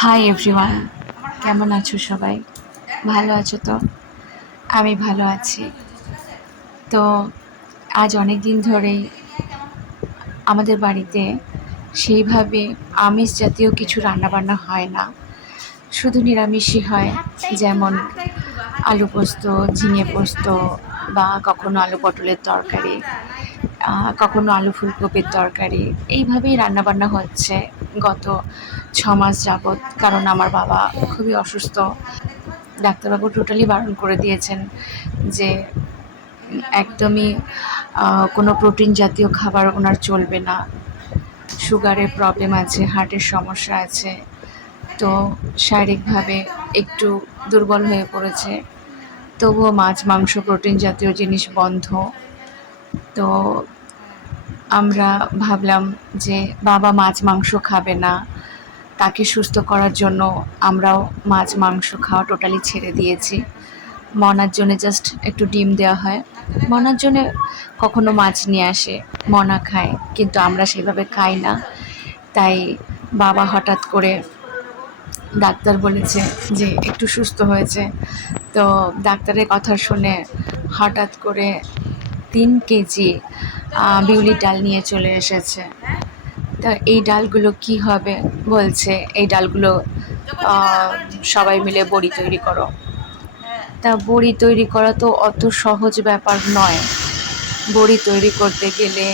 Hi everyone, কেমন আছো সবাই? ভালো আছো তো? আমি ভালো আছি। তো আজ অনেক দিন ধরেই আমাদের বাড়িতে সেইভাবে আমিষ জাতীয় কিছু রান্নাবান্না হয় না, শুধু নিরামিষই হয়। যেমন আলু পোস্ত, ঝিঙে পোস্ত, বা কখনো আলু পটলের তরকারি, কখনো আলু ফুলকপির তরকারি। এইভাবেই রান্নাবান্না হচ্ছে গত 6 মাস যাবৎ, কারণ আমার বাবা খুবই অসুস্থ। ডাক্তারবাবু টোটালি বারণ করে দিয়েছেন যে একদমই কোনো প্রোটিন জাতীয় খাবার ওনার চলবে না। সুগারের প্রবলেম আছে, হার্টের সমস্যা আছে, তো শারীরিকভাবে একটু দুর্বল হয়ে পড়েছে। তবুও মাছ মাংস প্রোটিন জাতীয় জিনিস বন্ধ। তো আমরা ভাবলাম যে বাবা মাছ মাংস খাবে না, তাকে সুস্থ করার জন্য আমরাও মাছ মাংস খাওয়া টোটালি ছেড়ে দিয়েছি। মনার জন্য জাস্ট একটু ডিম দেওয়া হয়। মনার জন্য কখনো মাছ নিয়ে আসে, মনা খায়, কিন্তু আমরা সেভাবে খাই না। তাই বাবা হঠাৎ করে, ডাক্তার বলেছে যে একটু সুস্থ হয়েছে, তো ডাক্তারের কথা শুনে হঠাৎ করে 3 কেজি বিউলির ডাল নিয়ে চলে এসেছে। তা এই ডালগুলো কি হবে বলছে, এই ডালগুলো আহ, সবাই মিলে বড়ি তৈরি করো। তা বড়ি তৈরি করা তো অত সহজ ব্যাপার নয়। বড়ি তৈরি করতে গেলে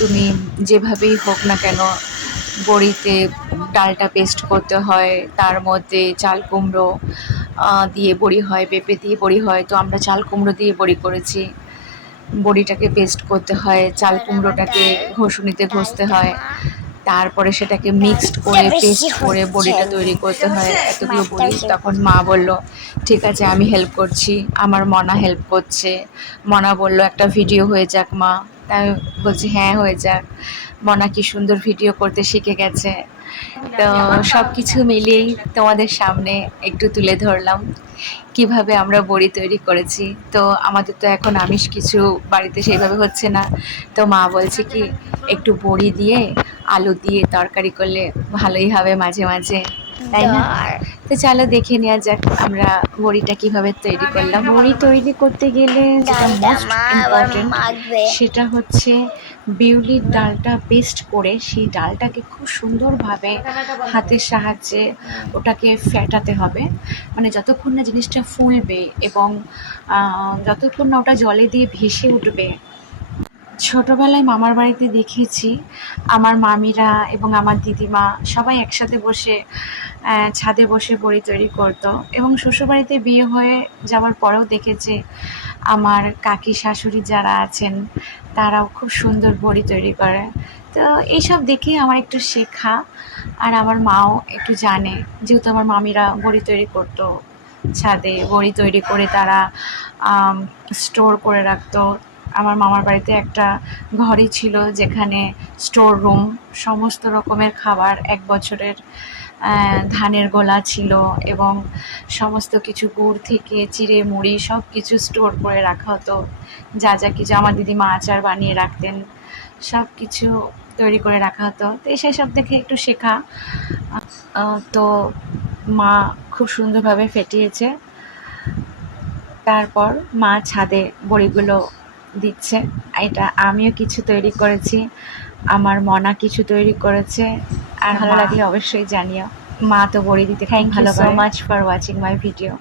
তুমি যেভাবেই হোক না কেন, বড়িতে ডালটা পেস্ট করতে হয়, তার মধ্যে চাল কুমড়ো দিয়ে বড়ি হয়, পেঁপে দিয়ে বড়ি হয়। তো আমরা চাল কুমড়ো দিয়ে বড়ি করেছি। বড়িটাকে পেস্ট করতে হয়, চাল কুমড়োটাকে ঘষুনিতে ঘষতে হয়, তারপরে সেটাকে মিক্সড করে পেস্ট করে বড়িটা তৈরি করতে হয়। এতগুলো বড়ি। তখন মা বলল ঠিক আছে আমি হেল্প করছি, আমার মনা হেল্প করছে। মনা বলল একটা ভিডিও হয়ে যাক মা। তাই বলছি হ্যাঁ হয়ে যাক। মনা কি সুন্দর ভিডিও করতে শিখে গেছে। তো সব কিছু মিলিয়েই তোমাদের সামনে একটু তুলে ধরলাম কিভাবে আমরা বড়ি তৈরি করেছি। তো আমাদের তো এখন আমিষ কিছু বাড়িতে সেইভাবে হচ্ছে না, তো মা বলছে কি একটু বড়ি দিয়ে আলু দিয়ে তরকারি করলে ভালোই হবে মাঝে মাঝে, তাই না? তো চলো দেখে নেওয়া যাক আমরা বড়িটা কিভাবে তৈরি করলাম। বড়ি তৈরি করতে গেলে যেটা মোস্ট ইম্পর্টেন্ট সেটা হচ্ছে বিউলির ডালটা পেস্ট করে সেই ডালটাকে খুব সুন্দরভাবে হাতের সাহায্যে ওটাকে ফেটাতে হবে। মানে যতক্ষণ না জিনিসটা ফুলবে এবং যতক্ষণ না ওটা জলে দিয়ে ভেসে উঠবে। ছোটবেলায় মামার বাড়িতে দেখেছি আমার মামিরা এবং আমার দিদিমা সবাই একসাথে বসে ছাদে বসে বড়ি তৈরি করতো, এবং শ্বশুরবাড়িতে বিয়ে হয়ে যাওয়ার পরেও দেখেছি আমার কাকি শাশুড়ি যারা আছেন তারাও খুব সুন্দর বড়ি তৈরি করে। তো এইসব দেখে আমার একটু শেখা, আর আমার মাও একটু জানে, যেহেতু আমার মামিরা বড়ি তৈরি করতো ছাদে, বড়ি তৈরি করে তারা স্টোর করে রাখতো। আমার মামার বাড়িতে একটা ঘরই ছিল যেখানে স্টোর রুম, সমস্ত রকমের খাবার, 1 বছরের ধানের গোলা ছিল, এবং সমস্ত কিছু গুড় থেকে চিড়ে মুড়ি সব কিছু স্টোর করে রাখা হতো। যা যা কিছু আমার দিদিমা আচার বানিয়ে রাখতেন, সব কিছু তৈরি করে রাখা হতো। তো সেই সব দেখে একটু শেখা। তো মা খুব সুন্দরভাবে ফেটিয়েছে। তারপর মা ছাদে বড়িগুলো দিচ্ছে। এটা আমিও কিছু তৈরি করেছি, আমার মনা কিছু তৈরি করেছে। আর ভালো লাগলে অবশ্যই জানিও। মা তো বড়ি দিতে খুব ভালো পারে। Thank you so much for watching my video.